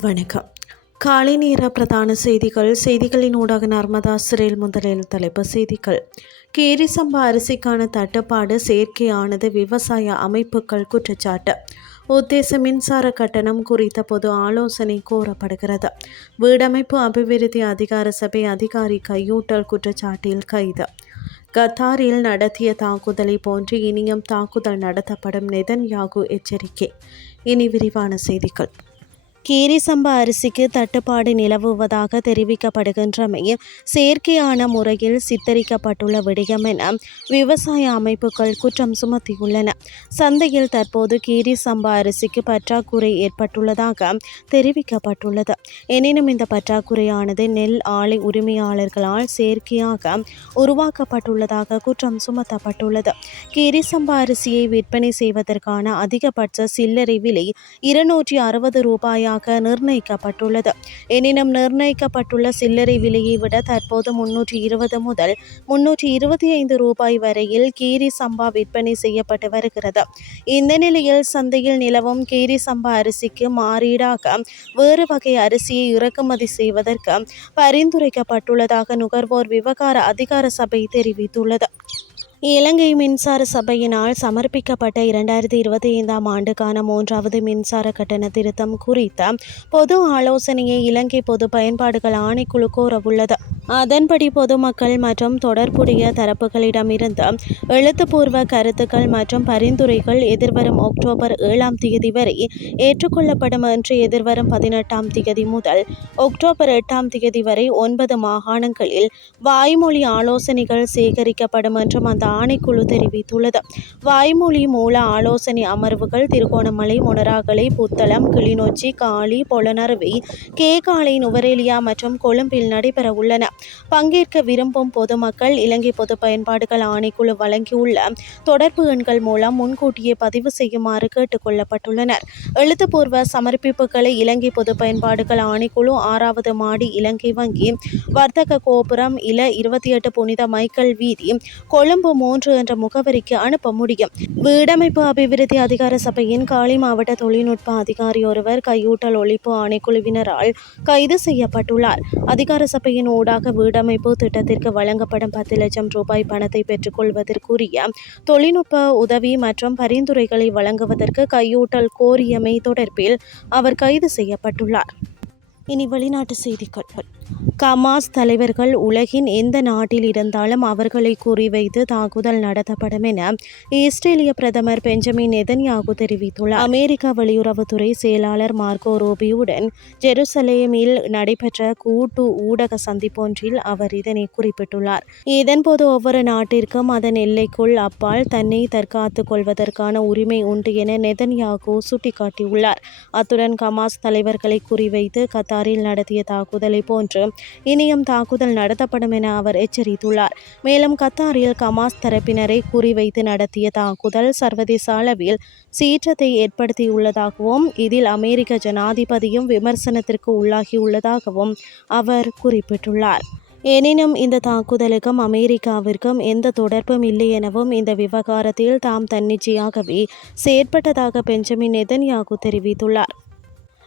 வணக்கம். காலை நேர பிரதான செய்திகள். செய்திகளின் ஊடாக நர்மதா சிறையில் முதலில் தலைப்பு செய்திகள். கேரி சம்பா அரிசிக்கான தட்டுப்பாடு செயற்கையானது விவசாய அமைப்புகள் குற்றச்சாட்டு. உத்தேச மின்சார கட்டணம் குறித்த பொது ஆலோசனை கோரப்படுகிறது. வீடமைப்பு அபிவிருத்தி அதிகார சபை அதிகாரி கையூட்டல் குற்றச்சாட்டில் கைது. கத்தாரில் நடத்திய தாக்குதலை போன்று இனியும் தாக்குதல் நடத்தப்படும். நெதன்யாகு எச்சரிக்கை. இனி விரிவான செய்திகள். கீரி சம்பா அரிசிக்கு தட்டுப்பாடு நிலவுவதாக தெரிவிக்கப்படுகின்றமையும் செயற்கையான முறையில் சித்தரிக்கப்பட்டுள்ள விடயம் என விவசாய அமைப்புகள் குற்றம் சுமத்தியுள்ளன. சந்தையில் தற்போது கீரி சம்பா அரிசிக்கு பற்றாக்குறை ஏற்பட்டுள்ளதாக தெரிவிக்கப்பட்டுள்ளது. எனினும் இந்த பற்றாக்குறையானது நெல் ஆலை உரிமையாளர்களால் செயற்கையாக உருவாக்கப்பட்டுள்ளதாக குற்றம் சுமத்தப்பட்டுள்ளது. கீரிசம்பா அரிசியை விற்பனை செய்வதற்கான அதிகபட்ச சில்லறை விலை இருநூற்றி அறுபது ரூபாயாக விலையாக நிர்ணயிக்கப்பட்டுள்ளது. எனினும் நிர்ணயிக்கப்பட்டுள்ள சில்லறை விலையை விட தற்போது முன்னூற்றி இருபது முதல் முன்னூற்றி இருபத்தி ஐந்து ரூபாய் வரையில் கீரி சம்பா விற்பனை செய்யப்பட்டு வருகிறது. இந்த நிலையில் சந்தையில் நிலவும் கீரி சம்பா அரிசிக்கு மாறீடாக வேறு வகை அரிசியை இறக்குமதி செய்வதற்கு பரிந்துரைக்கப்பட்டுள்ளதாக நுகர்வோர் விவகார அதிகார சபை தெரிவித்துள்ளது. இலங்கை மின்சார சபையினால் சமர்ப்பிக்கப்பட்ட இரண்டாயிரத்தி இருபத்தி ஐந்தாம் ஆண்டுக்கான மூன்றாவது மின்சார கட்டண திருத்தம் குறித்த பொது ஆலோசனையை இலங்கை பொது பயன்பாடுகள் ஆணைக்குழு கோரவுள்ளது. அதன்படி பொதுமக்கள் மற்றும் தொடர்புடைய தரப்புகளிடமிருந்து எழுத்துப்பூர்வ கருத்துக்கள் மற்றும் பரிந்துரைகள் எதிர்வரும் அக்டோபர் ஏழாம் தேதி வரை ஏற்றுக்கொள்ளப்படும் என்று எதிர்வரும் பதினெட்டாம் தேதி முதல் அக்டோபர் எட்டாம் தேதி வரை ஒன்பது மாகாணங்களில் வாய்மொழி ஆலோசனைகள் சேகரிக்கப்படும் என்றும் அந்த ஆணைக்குழு தெரிவித்துள்ளது. வாய்மொழி மூல ஆலோசனை அமர்வுகள் திருகோணமலை மொனராகலை புத்தளம் கிளிநொச்சி காளி பொலனருவி கேகாலை நுவரேலியா மற்றும் கொழும்பில் நடைபெற உள்ளன. பங்கேற்க விரும்பும் பொதுமக்கள் இலங்கை பொது பயன்பாடுகள் ஆணைக்குழு வழங்கியுள்ள தொடர்பு எண்கள் மூலம் முன்கூட்டியே பதிவு செய்யுமாறு கேட்டுக்கொள்ளப்பட்டுள்ளனர். எழுத்துப்பூர்வ சமர்ப்பிப்புகளை இலங்கை பொது பயன்பாடுகள் ஆணைக்குழு ஆறாவது மாடி இலங்கை வங்கி வர்த்தக கோபுரம் இல இருபத்தி எட்டு புனித மைக்கேல் வீதி கொழும்பு மூன்று என்ற முகவரிக்கு அனுப்ப முடியும். வீடமைப்பு அபிவிருத்தி அதிகார சபையின் காலி மாவட்ட தொழில்நுட்ப அதிகாரி ஒருவர் கையூட்டல் ஒழிப்பு ஆணைக்குழுவினரால் கைது செய்யப்பட்டுள்ளார். அதிகார சபையின் ஊடாக வீடமைப்பு திட்டத்திற்கு வழங்கப்படும் பத்து லட்சம் ரூபாய் பணத்தை பெற்றுக்கொள்வதற்குரிய தொழில்நுட்ப உதவி மற்றும் பரிந்துரைகளை வழங்குவதற்கு கையூட்டல் கோரியமை தொடர்பில் அவர் கைது செய்யப்பட்டுள்ளார். இனி வெளிநாட்டு செய்திகள். கமாஸ் தலைவர்கள் உலகின் எந்த நாட்டில் இருந்தாலும் அவர்களை குறிவைத்து தாக்குதல் நடத்தப்படும் என இஸ்ரேலிய பிரதமர் பெஞ்சமின் நெதன்யாகு தெரிவித்துள்ளார். அமெரிக்க வெளியுறவுத்துறை செயலாளர் மார்கோ ரோபியுடன் ஜெருசலேமில் நடைபெற்ற கூட்டு ஊடக சந்திப்பொன்றில் அவர் இதனை குறிப்பிட்டுள்ளார். இதன்போது ஒவ்வொரு நாட்டிற்கும் அதன் எல்லைக்குள் அப்பால் தன்னை தற்காத்துக் கொள்வதற்கான உரிமை உண்டு என நெதன்யாகு சுட்டிக்காட்டியுள்ளார். அத்துடன் கமாஸ் தலைவர்களை குறிவைத்து கத்தாரில் நடத்திய தாக்குதலை போன்று இனியும் தாக்குதல் நடத்தப்படும் என அவர் எச்சரித்துள்ளார். மேலும் கத்தாரில் கமாஸ் தரப்பினரை குறிவைத்து நடத்திய தாக்குதல் சர்வதேச அளவில் சீற்றத்தை ஏற்படுத்தியுள்ளதாகவும் இதில் அமெரிக்க ஜனாதிபதியும் விமர்சனத்திற்கு உள்ளாகியுள்ளதாகவும் அவர் குறிப்பிட்டுள்ளார். எனினும் இந்த தாக்குதலுக்கும் அமெரிக்காவிற்கும் எந்த தொடர்பும் இல்லை எனவும் இந்த விவகாரத்தில் தாம் தன்னிச்சையாகவே செயற்பட்டதாக பெஞ்சமின் நெதன்யாகு தெரிவித்துள்ளார்.